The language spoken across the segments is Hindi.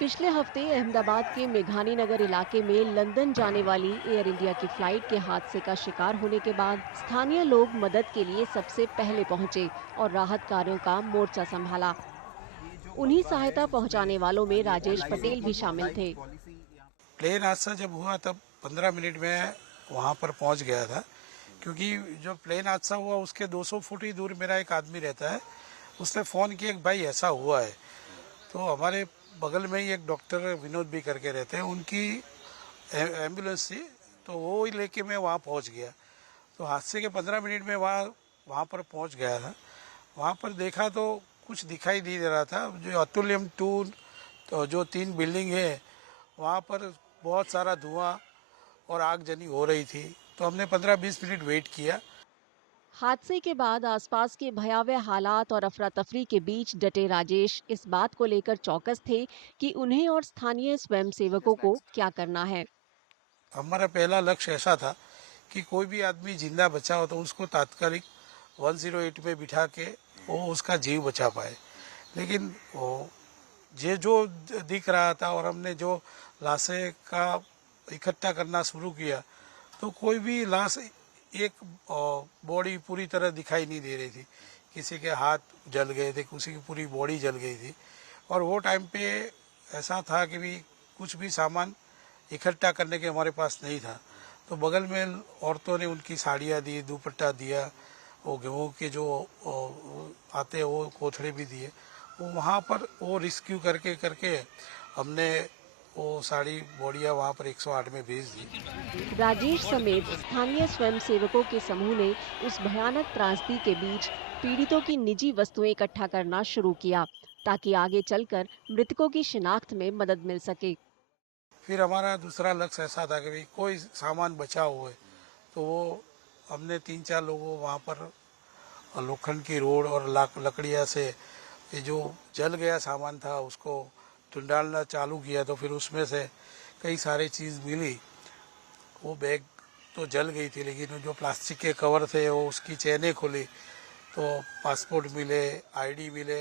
पिछले हफ्ते अहमदाबाद के मेघानी नगर इलाके में लंदन जाने वाली एयर इंडिया की फ्लाइट के हादसे का शिकार होने के बाद स्थानीय लोग मदद के लिए सबसे पहले पहुंचे और राहत कार्यों का मोर्चा संभाला। उन्हीं सहायता पहुंचाने वालों में राजेश पटेल भी शामिल थे। प्लेन हादसा जब हुआ तब 15 मिनट में वहाँ पर पहुँच गया था, क्योंकि जो प्लेन हादसा हुआ उसके 200 फुट ही दूर मेरा एक आदमी रहता है। उसने फ़ोन किया कि भाई ऐसा हुआ है। तो हमारे बगल में ही एक डॉक्टर विनोद भी करके रहते हैं, उनकी एम्बुलेंस थी, तो वो ही लेके मैं वहाँ पहुँच गया। तो हादसे के 15 मिनट में वहाँ पर पहुँच गया था। वहाँ पर देखा तो कुछ दिखाई नहीं दे रहा था। जो अतुल्यम 2 तो जो 3 बिल्डिंग है वहाँ पर बहुत सारा धुआं और आगजनी हो रही थी। तो हमने 15-20 मिनट वेट किया। हादसे के बाद आसपास के भयावह हालात और अफरा तफरी के बीच डटे राजेश इस बात को लेकर चौकस थे कि उन्हें और स्थानीय स्वयंसेवकों को क्या करना है। हमारा पहला लक्ष्य ऐसा था कि कोई भी आदमी जिंदा बचा हो तो उसको तात्कालिक 108 में बिठा के वो उसका जीव बचा पाए। लेकिन वो ये जो दिख रहा था और हमने जो लाशें का इकट्ठा करना शुरू किया तो कोई भी लाश एक बॉडी पूरी तरह दिखाई नहीं दे रही थी। किसी के हाथ जल गए थे, किसी की पूरी बॉडी जल गई थी। और वो टाइम पे ऐसा था कि भी कुछ भी सामान इकट्ठा करने के हमारे पास नहीं था। तो बगल में औरतों ने उनकी साड़ियाँ दी, दुपट्टा दिया, वो गेहूँ के जो आते हैं वो कोथड़े भी दिए। वो वहाँ पर वो रिस्क्यू करके करके हमने वो सारी बॉडियाँ वहाँ पर 108 में भेज दी। राजेश समेत स्थानीय स्वयंसेवकों के समूह ने उस भयानक त्रासदी के बीच पीड़ितों की निजी वस्तुएं इकट्ठा करना शुरू किया ताकि आगे चलकर मृतकों की शिनाख्त में मदद मिल सके। फिर हमारा दूसरा लक्ष्य ऐसा था कि भाई कोई सामान बचा हुआ है तो वो हमने 3-4 लोगों वहाँ पर लोखंड की रोड और लकड़ियाँ से ये जो जल गया सामान था उसको ढूंढना चालू किया। तो फिर उसमें से कई सारी चीज़ मिली। वो बैग तो जल गई थी, लेकिन जो प्लास्टिक के कवर थे वो उसकी चैनें खुली तो पासपोर्ट मिले, आईडी मिले,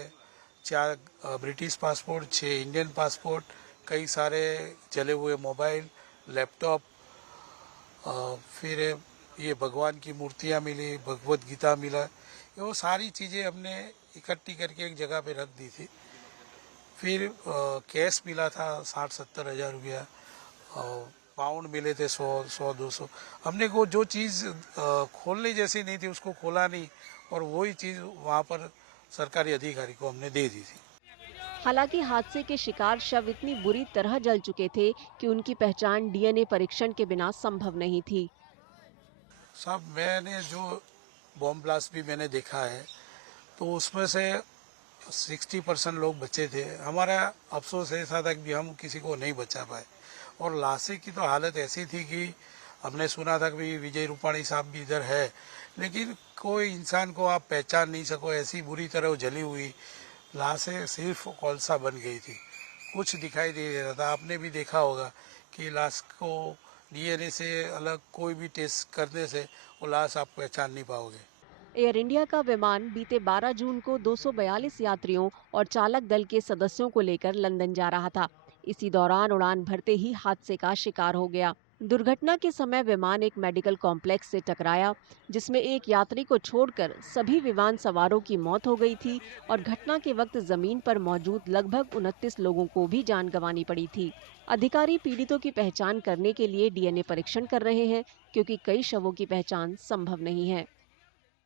4 ब्रिटिश पासपोर्ट, 6 इंडियन पासपोर्ट, कई सारे जले हुए मोबाइल, लैपटॉप, फिर ये भगवान की मूर्तियाँ मिली, भगवत गीता मिला। ये वो सारी चीज़ें हमने इकट्ठी करके एक जगह पे रख दी थी। फिर कैश मिला था 60-70 हज़ार रुपया, पाउंड मिले थे 100-200। हमने को जो चीज़ खोलने जैसी नहीं थी उसको खोला नहीं, और वही चीज़ वहाँ पर सरकारी अधिकारी को हमने दे दी थी। हालांकि हादसे के शिकार शव इतनी बुरी तरह जल चुके थे कि उनकी पहचान डीएनए परीक्षण के बिना संभव नहीं थी। साहब, मैंने जो बॉम्ब ब्लास्ट भी मैंने देखा है तो उसमें से 60% लोग बचे थे। हमारा अफसोस ऐसा था कि हम किसी को नहीं बचा पाए। और लाशें की तो हालत ऐसी थी कि हमने सुना था कि विजय रूपाणी साहब भी इधर है, लेकिन कोई इंसान को आप पहचान नहीं सको, ऐसी बुरी तरह वो जली हुई लाशें सिर्फ कोलसा बन गई थी, कुछ दिखाई नहीं दे रहा था। आपने भी देखा होगा कि लाश को डीएनए से अलग कोई भी टेस्ट करने से वो लाश आप पहचान नहीं पाओगे। एयर इंडिया का विमान बीते 12 जून को 242 यात्रियों और चालक दल के सदस्यों को लेकर लंदन जा रहा था। इसी दौरान उड़ान भरते ही हादसे का शिकार हो गया। दुर्घटना के समय विमान एक मेडिकल कॉम्प्लेक्स से टकराया, जिसमें एक यात्री को छोड़कर सभी विमान सवारों की मौत हो गई थी और घटना के वक्त जमीन पर मौजूद लगभग 29 लोगों को भी जान गंवानी पड़ी थी। अधिकारी पीड़ितों की पहचान करने के लिए डीएनए परीक्षण कर रहे हैं, क्योंकि कई शवों की पहचान संभव नहीं है।